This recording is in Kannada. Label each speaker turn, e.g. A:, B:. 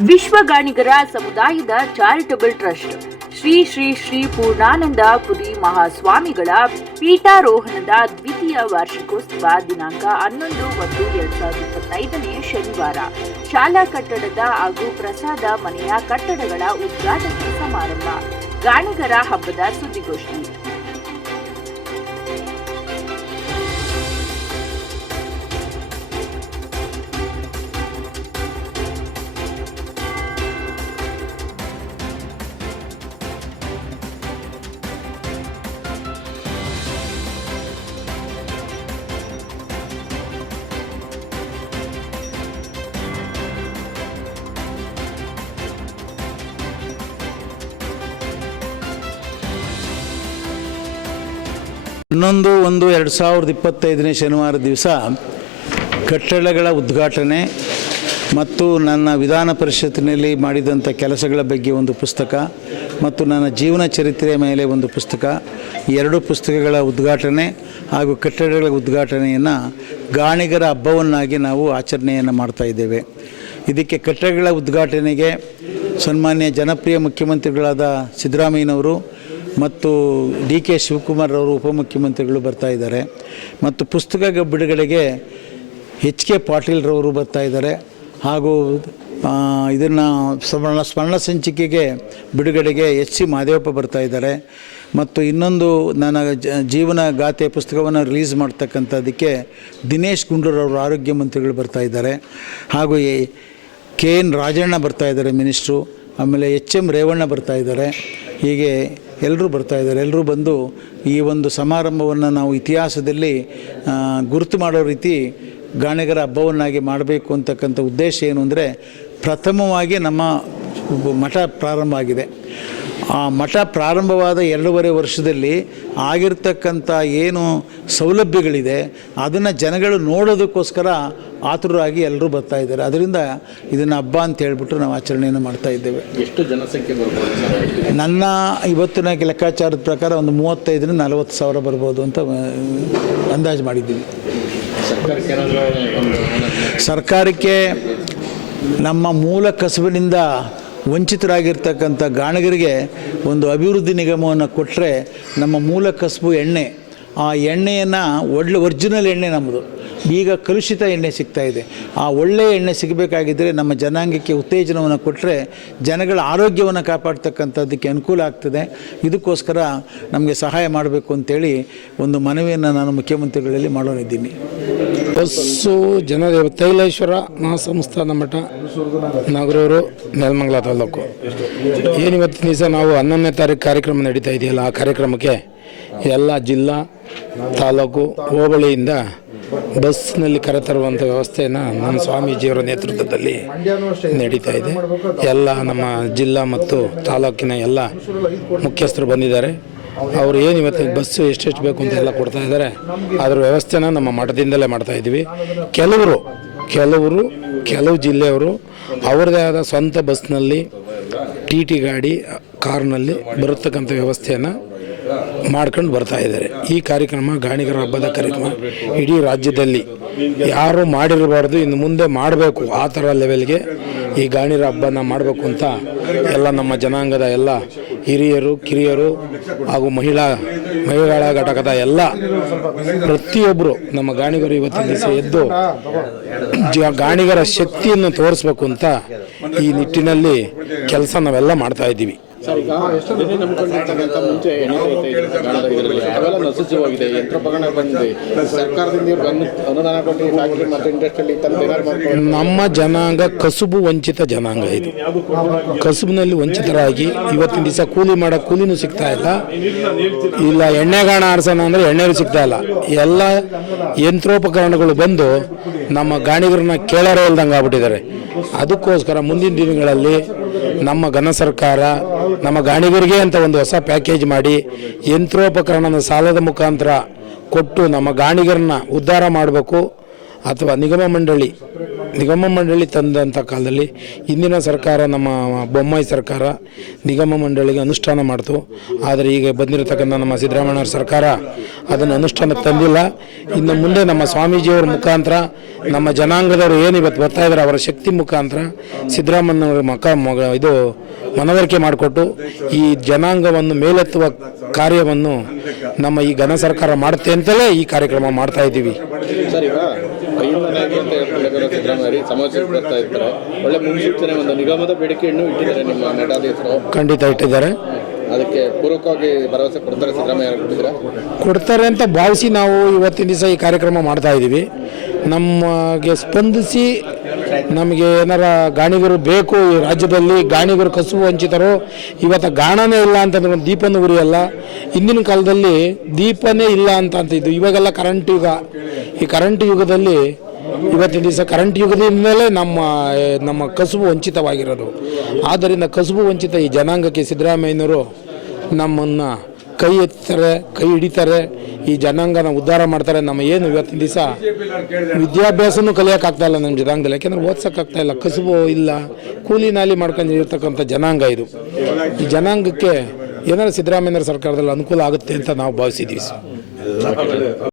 A: ವಿಶ್ವ ಗಾಣಿಗರ ಸಮುದಾಯದ ಚಾರಿಟಬಲ್ ಟ್ರಸ್ಟ್. ಶ್ರೀ ಶ್ರೀ ಶ್ರೀ ಪೂರ್ಣಾನಂದ ಪುರಿ ಮಹಾಸ್ವಾಮಿಗಳ ಪೀಠಾರೋಹಣದ ದ್ವಿತೀಯ ವಾರ್ಷಿಕೋತ್ಸವ ದಿನಾಂಕ ಹನ್ನೊಂದು ಒಂದು ಎರಡ್ ಸಾವಿರದ ಇಪ್ಪತ್ತೈದನೇ ಶನಿವಾರ. ಶಾಲಾ ಕಟ್ಟಡದ ಹಾಗೂ ಪ್ರಸಾದ ಮನೆಯ ಕಟ್ಟಡಗಳ ಉದ್ಘಾಟನೆ ಸಮಾರಂಭ. ಗಾಣಿಗರ ಹಬ್ಬದ ಸುದ್ದಿಗೋಷ್ಠಿ.
B: ಹನ್ನೊಂದು ಒಂದು ಎರಡು ಸಾವಿರದ ಇಪ್ಪತ್ತೈದನೇ ಶನಿವಾರ ದಿವಸ ಕಟ್ಟಡಗಳ ಉದ್ಘಾಟನೆ ಮತ್ತು ನನ್ನ ವಿಧಾನ ಪರಿಷತ್ತಿನಲ್ಲಿ ಮಾಡಿದಂಥ ಕೆಲಸಗಳ ಬಗ್ಗೆ ಒಂದು ಪುಸ್ತಕ ಮತ್ತು ನನ್ನ ಜೀವನ ಚರಿತ್ರೆಯ ಮೇಲೆ ಒಂದು ಪುಸ್ತಕ, ಎರಡು ಪುಸ್ತಕಗಳ ಉದ್ಘಾಟನೆ ಹಾಗೂ ಕಟ್ಟಡಗಳ ಉದ್ಘಾಟನೆಯನ್ನು ಗಾಣಿಗರ ಹಬ್ಬವನ್ನಾಗಿ ನಾವು ಆಚರಣೆಯನ್ನು ಮಾಡ್ತಾ ಇದ್ದೇವೆ. ಇದಕ್ಕೆ ಕಟ್ಟಡಗಳ ಉದ್ಘಾಟನೆಗೆ ಸನ್ಮಾನ್ಯ ಜನಪ್ರಿಯ ಮುಖ್ಯಮಂತ್ರಿಗಳಾದ ಸಿದ್ದರಾಮಯ್ಯನವರು ಮತ್ತು ಡಿ ಕೆ ಶಿವಕುಮಾರ್ ಅವರು ಉಪಮುಖ್ಯಮಂತ್ರಿಗಳು ಬರ್ತಾ ಇದ್ದಾರೆ. ಮತ್ತು ಪುಸ್ತಕ ಬಿಡುಗಡೆಗೆ ಎಚ್ ಕೆ ಪಾಟೀಲ್ರವರು ಬರ್ತಾ ಇದ್ದಾರೆ. ಹಾಗೂ ಇದನ್ನು ಸ್ಮರಣ ಸ್ಮರಣ ಸಂಚಿಕೆಗೆ ಬಿಡುಗಡೆಗೆ ಎಚ್ ಸಿ ಮಹದೇವಪ್ಪ ಬರ್ತಾ ಇದ್ದಾರೆ. ಮತ್ತು ಇನ್ನೊಂದು ನನ್ನ ಜೀವನ ಗಾಥೆ ಪುಸ್ತಕವನ್ನು ರಿಲೀಸ್ ಮಾಡ್ತಕ್ಕಂಥದ್ದಕ್ಕೆ ದಿನೇಶ್ ಗುಂಡೂರವರು ಆರೋಗ್ಯ ಮಂತ್ರಿಗಳು ಬರ್ತಾ ಇದ್ದಾರೆ. ಹಾಗೂ ಕೆ ಎನ್ ರಾಜಣ್ಣ ಬರ್ತಾ ಇದ್ದಾರೆ ಮಿನಿಸ್ಟ್ರು. ಆಮೇಲೆ ಎಚ್ ಎಂ ರೇವಣ್ಣ ಬರ್ತಾ ಇದ್ದಾರೆ. ಹೀಗೆ ಎಲ್ಲರೂ ಬರ್ತಾ ಇದ್ದಾರೆ. ಎಲ್ಲರೂ ಬಂದು ಈ ಒಂದು ಸಮಾರಂಭವನ್ನು ನಾವು ಇತಿಹಾಸದಲ್ಲಿ ಗುರುತು ಮಾಡೋ ರೀತಿ ಗಾಣಿಗರ ಹಬ್ಬವನ್ನಾಗಿ ಮಾಡಬೇಕು ಅಂತಕ್ಕಂಥ ಉದ್ದೇಶ ಏನು ಅಂದರೆ ಪ್ರಥಮವಾಗಿ ನಮ್ಮ ಮಠ ಪ್ರಾರಂಭ ಆಗಿದೆ. ಆ ಮಠ ಪ್ರಾರಂಭವಾದ ಎರಡೂವರೆ ವರ್ಷದಲ್ಲಿ ಆಗಿರ್ತಕ್ಕಂಥ ಏನು ಸೌಲಭ್ಯಗಳಿದೆ ಅದನ್ನು ಜನಗಳು ನೋಡೋದಕ್ಕೋಸ್ಕರ ಆತುರಾಗಿ ಎಲ್ಲರೂ ಬರ್ತಾ ಇದ್ದಾರೆ. ಅದರಿಂದ ಇದನ್ನು ಹಬ್ಬ ಅಂತ ಹೇಳ್ಬಿಟ್ಟು ನಾವು ಆಚರಣೆಯನ್ನು ಮಾಡ್ತಾ ಇದ್ದೇವೆ.
C: ಎಷ್ಟು ಜನಸಂಖ್ಯೆ ಬರ್ಬೋದು
B: ನನ್ನ ಇವತ್ತಿನ ಲೆಕ್ಕಾಚಾರದ ಪ್ರಕಾರ ಒಂದು ಮೂವತ್ತೈದರಿಂದ ನಲವತ್ತು ಸಾವಿರ ಬರ್ಬೋದು ಅಂತ ಅಂದಾಜು ಮಾಡಿದ್ದೀವಿ.
C: ಸರ್ಕಾರಕ್ಕೆ
B: ನಮ್ಮ ಮೂಲ ಕಸುಬಿನಿಂದ ವಂಚಿತರಾಗಿರ್ತಕ್ಕಂಥ ಗಾಣಗರಿಗೆ ಒಂದು ಅಭಿವೃದ್ಧಿ ನಿಗಮವನ್ನು ಕೊಟ್ಟರೆ ನಮ್ಮ ಮೂಲ ಕಸುಬು ಎಣ್ಣೆ. ಆ ಎಣ್ಣೆಯನ್ನು ಒಳ್ಳೆ ಒರಿಜಿನಲ್ ಎಣ್ಣೆ ನಮ್ಮದು ಈಗ ಕಲುಷಿತ ಎಣ್ಣೆ ಸಿಗ್ತಾ ಇದೆ. ಆ ಒಳ್ಳೆಯ ಎಣ್ಣೆ ಸಿಗಬೇಕಾಗಿದ್ದರೆ ನಮ್ಮ ಜನಾಂಗಕ್ಕೆ ಉತ್ತೇಜನವನ್ನು ಕೊಟ್ಟರೆ ಜನಗಳ ಆರೋಗ್ಯವನ್ನು ಕಾಪಾಡ್ತಕ್ಕಂಥದ್ದಕ್ಕೆ ಅನುಕೂಲ ಆಗ್ತದೆ. ಇದಕ್ಕೋಸ್ಕರ ನಮಗೆ ಸಹಾಯ ಮಾಡಬೇಕು ಅಂತೇಳಿ ಒಂದು ಮನವಿಯನ್ನು ನಾನು ಮುಖ್ಯಮಂತ್ರಿಗಳಲ್ಲಿ ಮಾಡೋನಿದ್ದೀನಿ.
D: ಬಸ್ಸು ಜನದೇವ ತೈಲೇಶ್ವರ ಮಹಾಸಂಸ್ಥಾನ ಮಠ, ನಾಗರೂರು, ನೆಲಮಂಗಲ ತಾಲೂಕು. ಏನು ಇವತ್ತಿನ ದಿವಸ ನಾವು ಹನ್ನೊಂದನೇ ತಾರೀಕು ಕಾರ್ಯಕ್ರಮ ನಡೀತಾ ಇದೆಯಲ್ಲ, ಆ ಕಾರ್ಯಕ್ರಮಕ್ಕೆ ಎಲ್ಲ ಜಿಲ್ಲಾ, ತಾಲೂಕು, ಹೋಬಳಿಯಿಂದ ಬಸ್ನಲ್ಲಿ ಕರೆತರುವಂಥ ವ್ಯವಸ್ಥೆಯನ್ನು ನಮ್ಮ ಸ್ವಾಮೀಜಿಯವರ ನೇತೃತ್ವದಲ್ಲಿ ನಡೀತಾ ಇದೆ. ಎಲ್ಲ ನಮ್ಮ ಜಿಲ್ಲಾ ಮತ್ತು ತಾಲೂಕಿನ ಎಲ್ಲ ಮುಖ್ಯಸ್ಥರು ಬಂದಿದ್ದಾರೆ. ಅವ್ರು ಏನು ಇವತ್ತು ಬಸ್ಸು ಎಷ್ಟೆಷ್ಟು ಬೇಕು ಅಂತ ಎಲ್ಲ ಕೊಡ್ತಾ ಇದ್ದಾರೆ. ಅದರ ವ್ಯವಸ್ಥೆನ ನಮ್ಮ ಮಠದಿಂದಲೇ ಮಾಡ್ತಾ ಇದ್ದೀವಿ. ಕೆಲವರು ಕೆಲವರು, ಕೆಲವು ಜಿಲ್ಲೆಯವರು ಅವ್ರದ್ದೇ ಆದ ಸ್ವಂತ ಬಸ್ನಲ್ಲಿ ಟಿ ಟಿ ಗಾಡಿ, ಕಾರ್ನಲ್ಲಿ ಬರತಕ್ಕಂಥ ವ್ಯವಸ್ಥೆಯನ್ನು ಮಾಡ್ಕೊಂಡು ಬರ್ತಾ ಇದ್ದಾರೆ. ಈ ಕಾರ್ಯಕ್ರಮ ಗಾಣಿಗರ ಹಬ್ಬದ ಕಾರ್ಯಕ್ರಮ ಇಡೀ ರಾಜ್ಯದಲ್ಲಿ ಯಾರು ಮಾಡಿರಬಾರ್ದು, ಇನ್ನು ಮುಂದೆ ಮಾಡಬೇಕು ಆ ಥರ ಲೆವೆಲ್ಗೆ ಈ ಗಾಣಿರ ಹಬ್ಬನ ಮಾಡಬೇಕು ಅಂತ ಎಲ್ಲ ನಮ್ಮ ಜನಾಂಗದ ಎಲ್ಲ ಹಿರಿಯರು, ಕಿರಿಯರು ಹಾಗೂ ಮಹಿಳಾ ಮಹಿಳಾ ಘಟಕದ ಎಲ್ಲ ಪ್ರತಿಯೊಬ್ಬರು ನಮ್ಮ ಗಾಣಿಗರು ಇವತ್ತಿನ ದಿವಸ ಎದ್ದು ಗಾಣಿಗರ ಶಕ್ತಿಯನ್ನು ತೋರಿಸ್ಬೇಕು ಅಂತ ಈ ನಿಟ್ಟಿನಲ್ಲಿ ಕೆಲಸ ನಾವೆಲ್ಲ ಮಾಡ್ತಾ ಇದ್ದೀವಿ.
C: ಸರ್ ಈಗ ನಂಬಿಕೊಂಡಿರ್ತಕ್ಕಂಥ ಮುಂಚೆ ಅವೆಲ್ಲ ನಸುಚಿವಾಗಿದೆ ಯಂತ್ರೋಪಕರಣ ಬಂದಿದೆ ಸರ್ಕಾರದಿಂದ ಅನುದಾನ ಕೊಟ್ಟು ಫ್ಯಾಕ್ಟ್ರಿ ಮತ್ತು ಇಂಡಸ್ಟ್ರಿಯಲ್ಲಿ ತಂದು
D: ನಮ್ಮ ಜನಾಂಗ ಕಸುಬು ವಂಚಿತ ಜನಾಂಗ ಇದು. ಕಸುಬಿನಲ್ಲಿ ವಂಚಿತರಾಗಿ ಇವತ್ತಿನ ದಿವಸ ಕೂಲಿ ಮಾಡೋ ಕೂಲಿನೂ ಸಿಗ್ತಾ ಇಲ್ಲ. ಇಲ್ಲ ಎಣ್ಣೆಗಾಣ ಆರಿಸೋಣ ಅಂದರೆ ಎಣ್ಣೆನೂ ಸಿಗ್ತಾ ಇಲ್ಲ. ಎಲ್ಲ ಯಂತ್ರೋಪಕರಣಗಳು ಬಂದು ನಮ್ಮ ಗಾಣಿಗರನ್ನ ಕೇಳಾರ ಇಲ್ದಂಗೆ ಆಗ್ಬಿಟ್ಟಿದ್ದಾರೆ ಅದಕ್ಕೋಸ್ಕರ ಮುಂದಿನ ದಿನಗಳಲ್ಲಿ ನಮ್ಮ ಘನ ಸರ್ಕಾರ ನಮ್ಮ ಗಾಣಿಗರಿಗೆ ಅಂತ ಒಂದು ಹೊಸ ಪ್ಯಾಕೇಜ್ ಮಾಡಿ ಯಂತ್ರೋಪಕರಣದ ಸಾಲದ ಮುಖಾಂತರ ಕೊಟ್ಟು ನಮ್ಮ ಗಾಣಿಗರನ್ನ ಉದ್ಧಾರ ಮಾಡಬೇಕು ಅಥವಾ ನಿಗಮ ಮಂಡಳಿ ನಿಗಮ ಮಂಡಳಿ ತಂದಂಥ ಕಾಲದಲ್ಲಿ ಹಿಂದಿನ ಸರ್ಕಾರ, ನಮ್ಮ ಬೊಮ್ಮಾಯಿ ಸರ್ಕಾರ ನಿಗಮ ಮಂಡಳಿಗೆ ಅನುಷ್ಠಾನ ಮಾಡಿತು. ಆದರೆ ಈಗ ಬಂದಿರತಕ್ಕಂಥ ನಮ್ಮ ಸಿದ್ದರಾಮಯ್ಯವ್ರ ಸರ್ಕಾರ ಅದನ್ನು ಅನುಷ್ಠಾನಕ್ಕೆ ತಂದಿಲ್ಲ. ಇನ್ನು ಮುಂದೆ ನಮ್ಮ ಸ್ವಾಮೀಜಿಯವ್ರ ಮುಖಾಂತರ, ನಮ್ಮ ಜನಾಂಗದವರು ಏನು ಇವತ್ತು ಬರ್ತಾ ಇದ್ದಾರೆ ಅವರ ಶಕ್ತಿ ಮುಖಾಂತರ ಸಿದ್ದರಾಮಯ್ಯವ್ರ ಮಕ, ಮಗ, ಇದು ಮನವರಿಕೆ ಮಾಡಿಕೊಟ್ಟು ಈ ಜನಾಂಗವನ್ನು ಮೇಲೆತ್ತುವ ಕಾರ್ಯವನ್ನು ನಮ್ಮ ಈ ಘನ ಸರ್ಕಾರ ಮಾಡುತ್ತೆ ಅಂತಲೇ ಈ ಕಾರ್ಯಕ್ರಮ ಮಾಡ್ತಾ ಇದ್ದೀವಿ.
C: ಸಿದ್ದರಾಮಯ್ಯ ಸಮಾಜಕ್ಕೆ ಬರ್ತಾ ಇರ್ತಾರೆ ಒಳ್ಳೆ ಮುನ್ಸೂಚನೆ ಒಂದು ನಿಗಮದ ಬೇಡಿಕೆಯನ್ನು ಇಟ್ಟಿದ್ದಾರೆ ನಿಮ್ಮ ನಟಾಧೀಶರು
D: ಖಂಡಿತ ಇಟ್ಟಿದ್ದಾರೆ.
C: ಅದಕ್ಕೆ ಪೂರಕವಾಗಿ ಭರವಸೆ ಕೊಡ್ತಾರೆ ಸಿದ್ದರಾಮಯ್ಯ
D: ಕೊಡ್ತಾರೆ ಅಂತ ಭಾವಿಸಿ ನಾವು ಇವತ್ತಿನ ದಿವಸ ಈ ಕಾರ್ಯಕ್ರಮ ಮಾಡ್ತಾ ಇದ್ದೀವಿ. ನಮಗೆ ಸ್ಪಂದಿಸಿ ನಮಗೆ ಏನಾರ ಗಾಣಿಗರು ಬೇಕು, ಈ ರಾಜ್ಯದಲ್ಲಿ ಗಾಣಿಗರು ಕಸುಬು ವಂಚಿತರು, ಇವತ್ತು ಗಾಣನೇ ಇಲ್ಲ ಅಂತಂದ್ರೆ ಒಂದು ದೀಪನೂ ಉರಿಯಲ್ಲ ಹಿಂದಿನ ಕಾಲದಲ್ಲಿ ದೀಪನೇ ಇಲ್ಲ ಅಂತ ಇದ್ದು ಇವಾಗೆಲ್ಲ ಕರೆಂಟ್ ಯುಗ. ಈ ಕರೆಂಟ್ ಯುಗದಲ್ಲಿ ಇವತ್ತಿನ ದಿವಸ ಕರೆಂಟ್ ಯುಗದಿಂದಲೇ ನಮ್ಮ ನಮ್ಮ ಕಸುಬು ವಂಚಿತವಾಗಿರೋದು. ಆದ್ದರಿಂದ ಕಸುಬು ವಂಚಿತ ಈ ಜನಾಂಗಕ್ಕೆ ಸಿದ್ದರಾಮಯ್ಯನವರು ನಮ್ಮನ್ನು ಕೈ ಎತ್ತಾರೆ, ಕೈ ಹಿಡಿತಾರೆ. ಈ ಜನಾಂಗನ ಉದ್ಧಾರ ಮಾಡ್ತಾರೆ. ನಮ್ಮ ಏನು ಇವತ್ತಿನ ದಿವಸ ವಿದ್ಯಾಭ್ಯಾಸನೂ ಕಲಿಯೋಕ್ಕಾಗ್ತಾ ಇಲ್ಲ ನಮ್ಮ ಜನಾಂಗದಲ್ಲಿ. ಯಾಕೆಂದ್ರೆ ಓದ್ಸೋಕ್ಕಾಗ್ತಾ ಇಲ್ಲ, ಕಸುಬು ಇಲ್ಲ, ಕೂಲಿ ನಾಲಿ ಮಾಡ್ಕೊಂಡಿರ್ತಕ್ಕಂಥ ಜನಾಂಗ ಇದು. ಈ ಜನಾಂಗಕ್ಕೆ ಏನಾದ್ರು ಸಿದ್ದರಾಮಯ್ಯ ಸರ್ಕಾರದಲ್ಲಿ ಅನುಕೂಲ ಆಗುತ್ತೆ ಅಂತ ನಾವು ಭಾವಿಸಿದ್ದೀವಿ